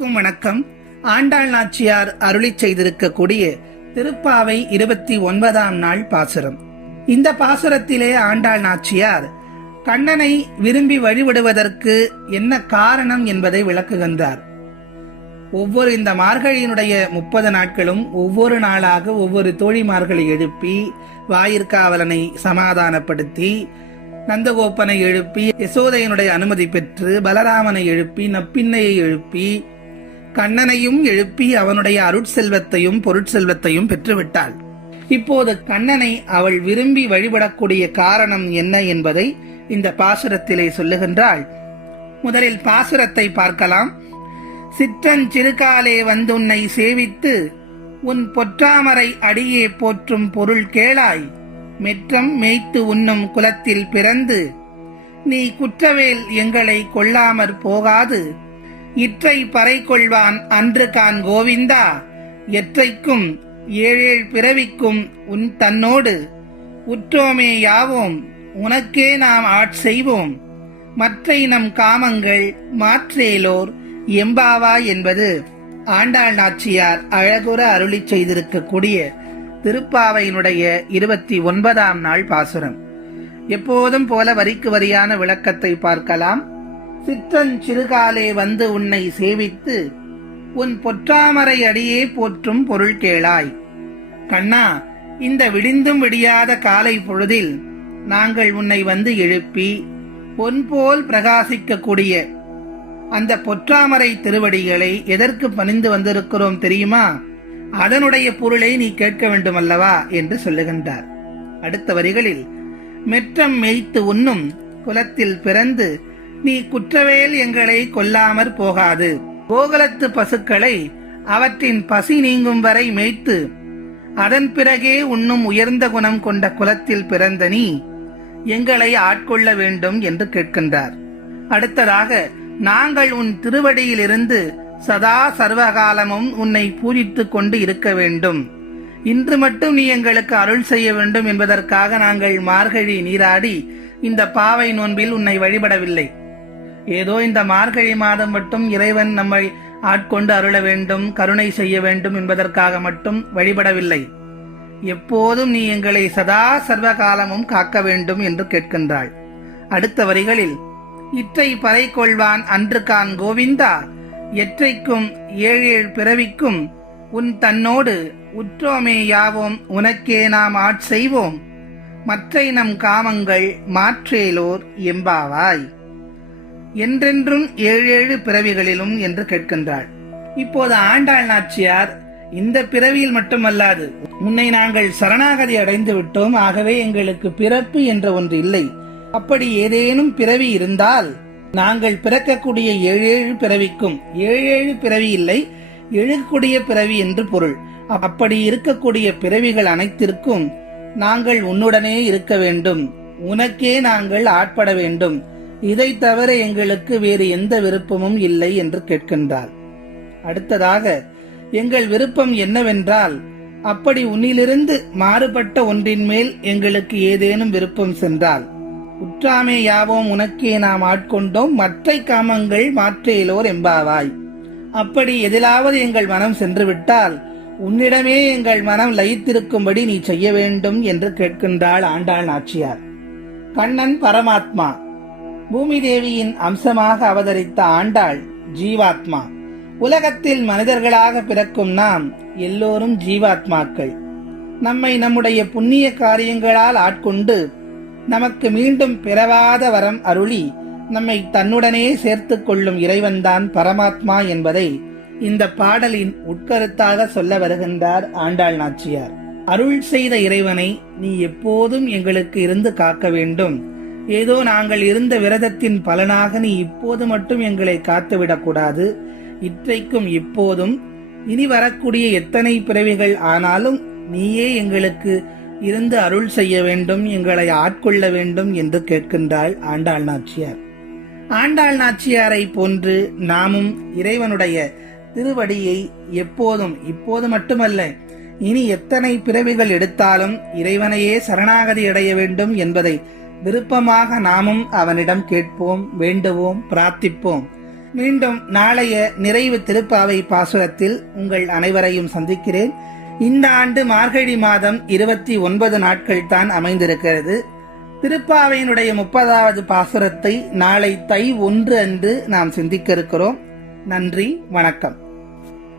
அனைவருக்கும் வணக்கம். ஆண்டாள் நாச்சியார் அருளி செய்திருக்கக்கூடிய திருப்பாவை இருபத்தி ஒன்பதாம் நாள் பாசுரம். இந்த பாசுரத்திலே ஆண்டாள் நாச்சியார் கண்ணனை விரும்பி வழிபடுவதற்கு என்ன காரணம் என்பதை விளக்குகின்றார். ஒவ்வொரு இந்த மார்கழியினுடைய முப்பது நாட்களும் ஒவ்வொரு நாளாக ஒவ்வொரு தோழிமார்களை எழுப்பி வாயிற்காவலனை சமாதானப்படுத்தி நந்தகோப்பனை எழுப்பி யசோதையனுடைய அனுமதி பெற்று பலராமனை எழுப்பி நப்பின்னையை எழுப்பி கண்ணனையும் எழுப்பி அவனுடைய அருட்செல்வத்தையும் பொருட்செல்வத்தையும் பெற்றுவிட்டாள். இப்போது கண்ணனை அவள் விரும்பி வழிபடக்கூடிய காரணம் என்ன என்பதை இந்த பாசுரத்திலே சொல்லுகின்றாள். முதலில் பாசுரத்தை பார்க்கலாம். சிற்றஞ்சிறுகாலே வந்துன்னை சேவித்து உன் பொற்றாமரை அடியே போற்றும் பொருள் கேளாய். மெற்றம் மேய்த்து உண்ணும் குலத்தில் பிறந்து நீ குற்றவேல் எங்களை கொள்ளாமற் போகாது. இற்றை பறை கொள்வான் அன்று கான் கோவிந்தா. எற்றைக்கும் ஏழேழ் பிறவிக்கும் உன் தன்னோடு. உற்றோமே யாவோம் உனக்கே நாம் ஆட்செய்வோம் மற்றை நம் காமங்கள் மாற்றேலோர் எம்பாவா என்பது. ஆண்டாள் நாச்சியார் அழகுற அருளிச் செய்திருக்கக்கூடிய திருப்பாவையினுடைய இருபத்தி ஒன்பதாம் நாள் பாசுரம். எப்போதும் போல வரிக்கு வரியான விளக்கத்தை பார்க்கலாம். சிற்றன் சிறுகாலே வந்து உன்னை சேவித்து உன் பொற்றாமரை அடியே போற்றும் பொருள் கேளாய். கண்ணா இந்த விடிந்தும் விடியாத காலை பொழுதில் நாங்கள் உன்னை வந்து எழுப்பி பொன்போல் பிரகாசிக்கக்கூடிய அந்த பொற்றாமரை திருவடிகளை எதற்கு பணிந்து வந்திருக்கிறோம் தெரியுமா? அதனுடைய பொருளை நீ கேட்க வேண்டும் அல்லவா என்று சொல்லுகின்றார். அடுத்த வரிகளில் மெற்றம் மேய்த்து உண்ணும் குலத்தில் பிறந்து நீ குற்றவேல் எங்களை கொல்லாமற் போகாது. கோகுலத்து பசுக்களை அவற்றின் பசி நீங்கும் வரை மேய்த்து அதன் பிறகே உன்னும் உயர்ந்த குணம் கொண்ட குலத்தில் பிறந்த நீ எங்களை ஆட்கொள்ள வேண்டும் என்று கேட்கின்றார். அடுத்ததாக நாங்கள் உன் திருவடியிலிருந்து சதா சர்வகாலமும் உன்னை பூஜித்துக் கொண்டு இருக்க வேண்டும். இன்று மட்டும் நீ எங்களுக்கு அருள் செய்ய வேண்டும் என்பதற்காக நாங்கள் மார்கழி நீராடி இந்த பாவை நோன்பில் உன்னை வழிபடவில்லை. ஏதோ இந்த மார்கழி மாதம் மட்டும் இறைவன் நம்மை ஆட்கொண்டு அருள வேண்டும் கருணை செய்ய வேண்டும் என்பதற்காக மட்டும் வழிபடவில்லை. எப்போதும் நீ எங்களை சதா சர்வகாலமும் காக்க வேண்டும் என்று கேட்கின்றாள். அடுத்த வரிகளில் இற்றை பறை கொள்வான் அன்று கான் கோவிந்தா எற்றைக்கும் ஏழேழ் பிறவிக்கும் உன் தன்னோடு உற்றோமே யாவோம் உனக்கே நாம் ஆட்செய்வோம். மற்றை நம் காமங்கள் மாற்றேலோர் எம்பாவாய். என்றென்றும் ஏழேழு பிறவிகளிலும் என்று கேட்கின்றாள். இப்போது ஆண்டாள் நாச்சியார் இந்த பிறவியில் மட்டுமல்லாது முன்னை நாங்கள் சரணாகதி அடைந்து விட்டோம் ஆகவே எங்களுக்கு பிறப்பு என்ற ஒன்று இல்லை. அப்படி ஏதேனும் பிறவி இருந்தால் நாங்கள் பிறக்கக்கூடிய ஏழேழு பிறவிக்கும் ஏழேழு பிறவி இல்லை எழுக்கூடிய பிறவி என்று பொருள். அப்படி இருக்கக்கூடிய பிறவிகள் அனைத்திற்கும் நாங்கள் உன்னுடனே இருக்க வேண்டும். உனக்கே நாங்கள் ஆட்பட வேண்டும். இதை தவிர எங்களுக்கு வேறு எந்த விருப்பமும் இல்லை என்று கேட்கின்றார் அடுத்ததாக எங்கள் விருப்பம் என்னவென்றால் அப்படி உன்னிலிருந்து மாறுபட்ட ஒன்றின் மேல் எங்களுக்கு ஏதேனும் விருப்பம் சென்றால் உற்றாமே யாவோம் உனக்கே நாம் ஆட்கொண்டோம் மற்றை காமங்கள் மாற்றேலோர் எம்பாவாய் அப்படி எதிலாவது எங்கள் மனம் சென்று விட்டால் உன்னிடமே எங்கள் மனம் லயித்திருக்கும்படி நீ செய்ய வேண்டும் என்று கேட்கின்றாள் ஆண்டாள் நாச்சியார். கண்ணன் பரமாத்மா பூமி தேவியின் அம்சமாக அவதரித்த ஆண்டாள் ஜீவாத்மா. உலகத்தில் மனிதர்களாக பிறக்கும் நாம் எல்லோரும் ஜீவாத்மாக்கள். நம்மை நம்முடைய புண்ணிய காரியங்களால் ஆட்கொண்டு நமக்கு மீண்டும் பிறவாத வரம் அருளி நம்மை தன்னுடனே சேர்த்து கொள்ளும் இறைவன்தான் பரமாத்மா என்பதை இந்த பாடலின் உட்கருத்தாக சொல்ல வருகின்றார் ஆண்டாள் நாச்சியார். அருள் செய்த இறைவனை நீ எப்போதும் எங்களுக்கு இருந்து காக்க வேண்டும். ஏதோ நாங்கள் இருந்த விரதத்தின் பலனாக நீ இப்போது மட்டும் எங்களை காத்துவிடக்கூடாது. இற்றைக்கும் இப்போதும் இனி வரக்கூடிய எத்தனை பிறவிகள் ஆனாலும் நீயே எங்களுக்கு இருந்து அருள் செய்ய வேண்டும் எங்களை ஆட்கொள்ள வேண்டும் என்று கேட்கின்றாள் ஆண்டாள் நாச்சியார். ஆண்டாள் நாச்சியாரை போன்று நாமும் இறைவனுடைய திருவடியை எப்போதும் இப்போது மட்டுமல்ல இனி எத்தனை பிறவிகள் எடுத்தாலும் இறைவனையே சரணாகதி அடைய வேண்டும் என்பதை விருப்பமாக நாமும் அவனிடம் கேட்போம் வேண்டுவோம் பிரார்த்திப்போம். மீண்டும் நாளைய நிறைவு திருப்பாவை பாசுரத்தில் உங்கள் அனைவரையும் சந்திக்கிறேன். இந்த ஆண்டு மார்கழி மாதம் இருபத்தி ஒன்பது நாட்கள் தான் அமைந்திருக்கிறது. திருப்பாவையினுடைய முப்பதாவது பாசுரத்தை நாளை தை ஒன்று அன்று நாம் சிந்திக்க இருக்கிறோம். நன்றி வணக்கம்.